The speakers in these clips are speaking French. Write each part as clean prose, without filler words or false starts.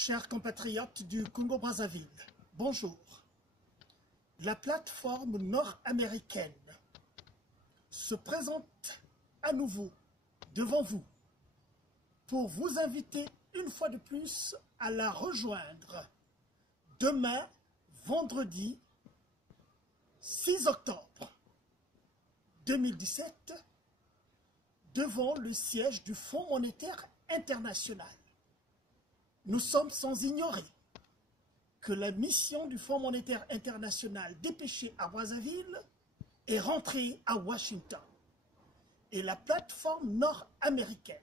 Chers compatriotes du Congo-Brazzaville, bonjour. La plateforme nord-américaine se présente à nouveau devant vous pour vous inviter une fois de plus à la rejoindre demain, vendredi 6 octobre 2017, devant le siège du Fonds monétaire international. Nous sommes sans ignorer que la mission du Fonds monétaire international dépêchée à Brazzaville est rentrée à Washington. Et la plateforme nord-américaine,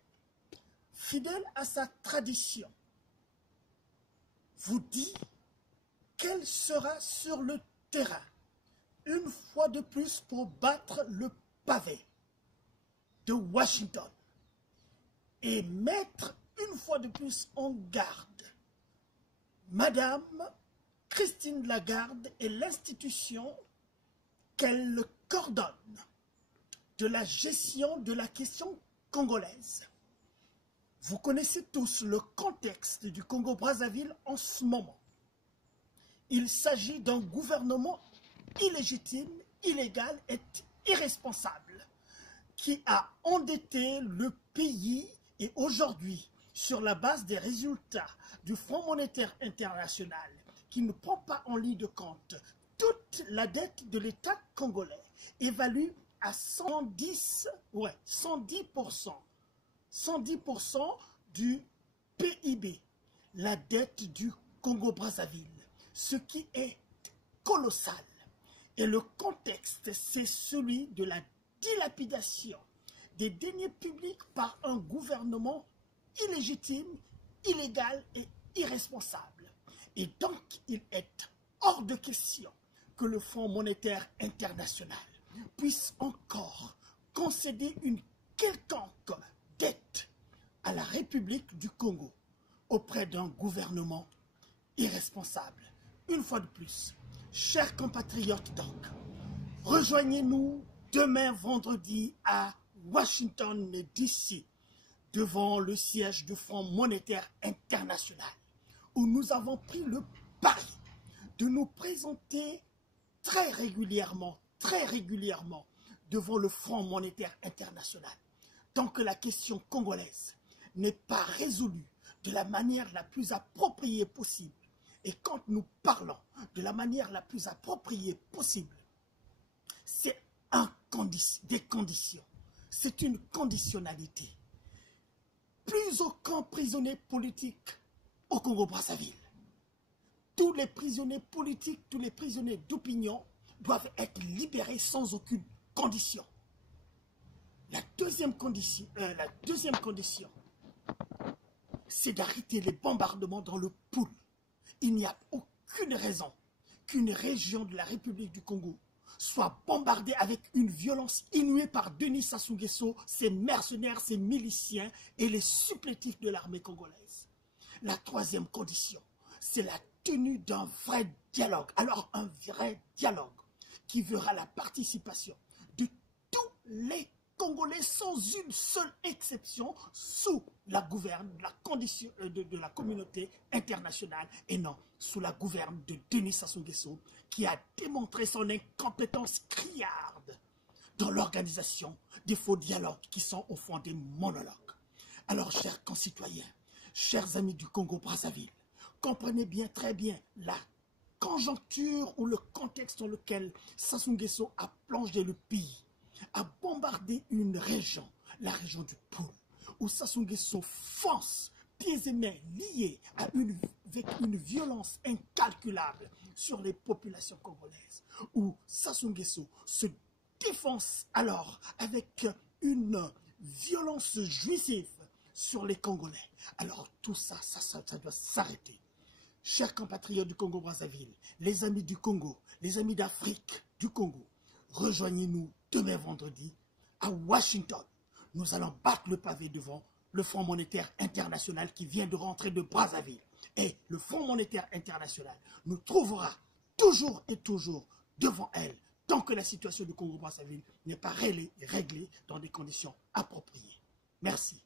fidèle à sa tradition, vous dit qu'elle sera sur le terrain, une fois de plus pour battre le pavé de Washington et mettre une fois de plus en garde Madame Christine Lagarde et l'institution qu'elle coordonne de la gestion de la question congolaise. Vous connaissez tous le contexte du Congo-Brazzaville en ce moment. Il s'agit d'un gouvernement illégitime, illégal et irresponsable qui a endetté le pays et aujourd'hui, sur la base des résultats du Fonds monétaire international, qui ne prend pas en ligne de compte toute la dette de l'État congolais, évalue à 110% du PIB, la dette du Congo-Brazzaville, ce qui est colossal. Et le contexte, c'est celui de la dilapidation des deniers publics par un gouvernement illégitime, illégal et irresponsable. Et donc, il est hors de question que le Fonds monétaire international puisse encore concéder une quelconque dette à la République du Congo auprès d'un gouvernement irresponsable. Une fois de plus, chers compatriotes donc, rejoignez-nous demain vendredi à Washington DC, devant le siège du Fonds monétaire international, où nous avons pris le pari de nous présenter très régulièrement devant le Fonds monétaire international, tant que la question congolaise n'est pas résolue de la manière la plus appropriée possible. Et quand nous parlons de la manière la plus appropriée possible, c'est des conditions, c'est une conditionnalité. Plus aucun prisonnier politique au Congo-Brazzaville. Tous les prisonniers politiques, tous les prisonniers d'opinion doivent être libérés sans aucune condition. La deuxième condition, c'est d'arrêter les bombardements dans le Poul. Il n'y a aucune raison qu'une région de la République du Congo soit bombardé avec une violence inouïe par Denis Sassou Nguesso, ses mercenaires, ses miliciens et les supplétifs de l'armée congolaise. La troisième condition, c'est la tenue d'un vrai dialogue. Alors un vrai dialogue qui verra la participation de tous les Congolais sans une seule exception sous la gouverne de la communauté internationale et non sous la gouverne de Denis Sassou Nguesso qui a démontré son incompétence criarde dans l'organisation des faux dialogues qui sont au fond des monologues. Alors, chers concitoyens, chers amis du Congo-Brazzaville, comprenez bien, très bien, la conjoncture ou le contexte dans lequel Sassou Nguesso a plongé le pays, a bombardé une région, la région du Poul, où Sassou Nguesso fonce, pieds et mains liés avec une violence incalculable sur les populations congolaises, où Sassou Nguesso se défonce alors avec une violence jouissive sur les Congolais. Alors tout ça, ça doit s'arrêter. Chers compatriotes du Congo-Brazzaville, les amis du Congo, les amis d'Afrique du Congo, rejoignez-nous demain vendredi à Washington. Nous allons battre le pavé devant le Fonds monétaire international qui vient de rentrer de Brazzaville. Et le Fonds monétaire international nous trouvera toujours et toujours devant elle tant que la situation du Congo-Brazzaville n'est pas réglée dans des conditions appropriées. Merci.